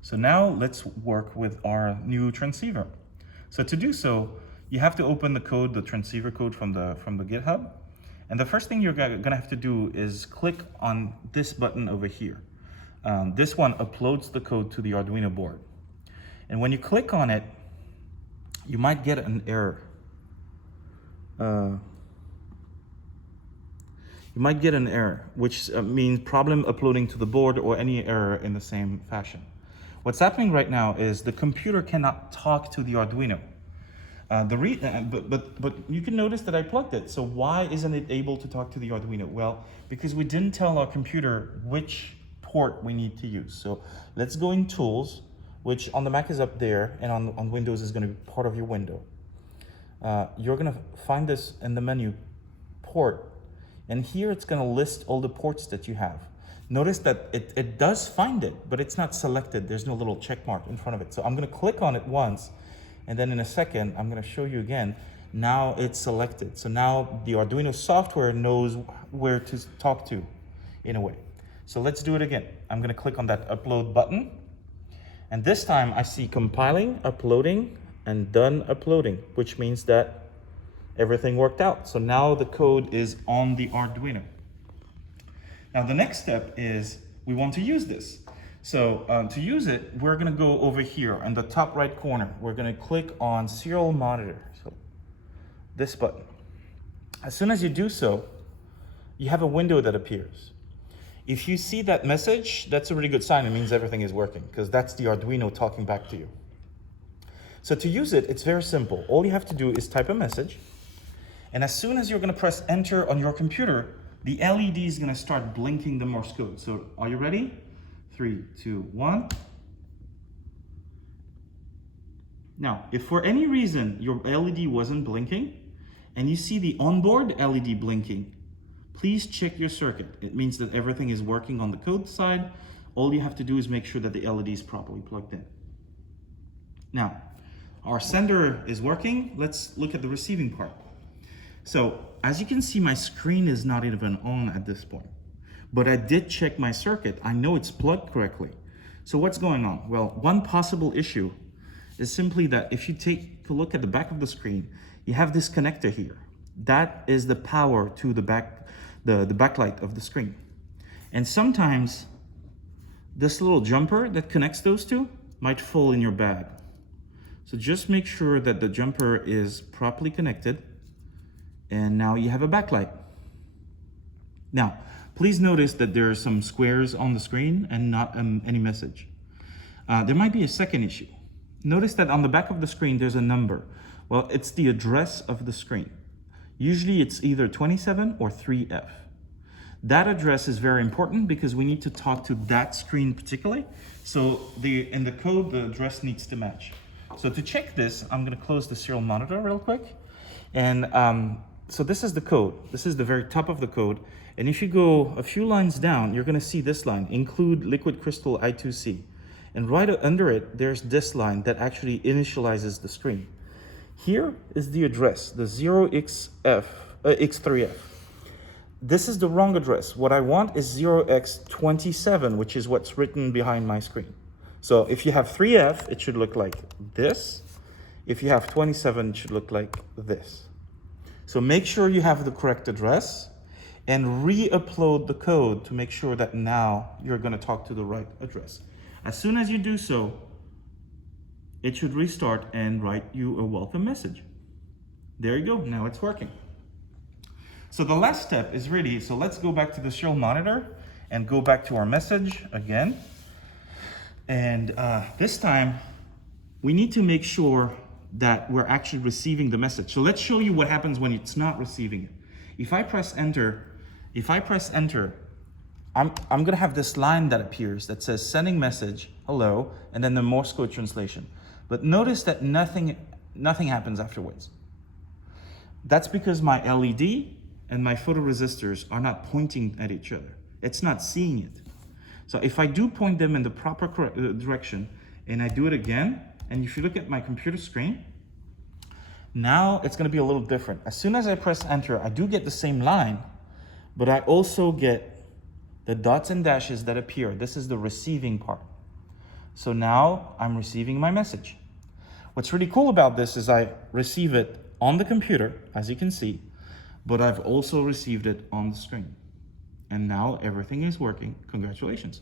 So now let's work with our new transceiver. So to do so, you have to open the code, the transceiver code from the GitHub. And the first thing you're gonna have to do is click on this button over here. This one uploads the code to the Arduino board. And when you click on it, you might get an error. You might get an error, which means problem uploading to the board or any error in the same fashion. What's happening right now is the computer cannot talk to the Arduino. But you can notice that I plugged it. So why isn't it able to talk to the Arduino? Well, because we didn't tell our computer which port we need to use. So let's go in Tools, which on the Mac is up there, and on Windows is going to be part of your window. You're going to find this in the menu, Port. And here it's going to list all the ports that you have. Notice that it does find it, but it's not selected. There's no little check mark in front of it. So I'm going to click on it once, and then in a second, I'm going to show you again. Now it's selected. So now the Arduino software knows where to talk to in a way. So let's do it again. I'm going to click on that upload button. And this time I see compiling, uploading, and done uploading, which means that everything worked out. So now the code is on the Arduino. Now the next step is we want to use this. So to use it, we're going to go over here in the top right corner. We're going to click on Serial Monitor. So this button. As soon as you do so, you have a window that appears. If you see that message, that's a really good sign. It means everything is working, because that's the Arduino talking back to you. So to use it, it's very simple. All you have to do is type a message. And as soon as you're going to press enter on your computer, the LED is going to start blinking the Morse code. So are you ready? 3, 2, 1. Now, if for any reason your LED wasn't blinking and you see the onboard LED blinking, please check your circuit. It means that everything is working on the code side. All you have to do is make sure that the LED is properly plugged in. Now, our sender is working. Let's look at the receiving part. So as you can see, my screen is not even on at this point, but I did check my circuit. I know it's plugged correctly. So what's going on? Well, one possible issue is simply that if you take a look at the back of the screen, you have this connector here. That is the power to the backlight of the screen. And sometimes this little jumper that connects those two might fall in your bag. So just make sure that the jumper is properly connected. And now you have a backlight. Now, please notice that there are some squares on the screen and not any message. There might be a second issue. Notice that on the back of the screen, there's a number. Well, it's the address of the screen. Usually it's either 27 or 3F. That address is very important because we need to talk to that screen particularly. So in the code, the address needs to match. So to check this, I'm going to close the serial monitor real quick. And so this is the code. This is the very top of the code. And if you go a few lines down, you're going to see this line, include liquid crystal I2C. And right under it, there's this line that actually initializes the screen. Here is the address, the 0xF, This is the wrong address. What I want is 0x27, which is what's written behind my screen. So if you have 3F, it should look like this. If you have 27, it should look like this. So make sure you have the correct address and re-upload the code to make sure that now you're going to talk to the right address. As soon as you do so, it should restart and write you a welcome message. There you go. Now it's working. So the last step is really, so let's go back to the serial monitor and go back to our message again. And this time we need to make sure that we're actually receiving the message. So let's show you what happens when it's not receiving it. If I press enter, I'm gonna have this line that appears that says sending message, hello, and then the Morse code translation. But notice that nothing happens afterwards. That's because my LED and my photoresistors are not pointing at each other. It's not seeing it. So if I do point them in the proper direction and I do it again, and if you look at my computer screen, now it's gonna be a little different. As soon as I press enter, I do get the same line, but I also get the dots and dashes that appear. This is the receiving part. So now I'm receiving my message. What's really cool about this is I receive it on the computer, as you can see, but I've also received it on the screen. And now everything is working. Congratulations.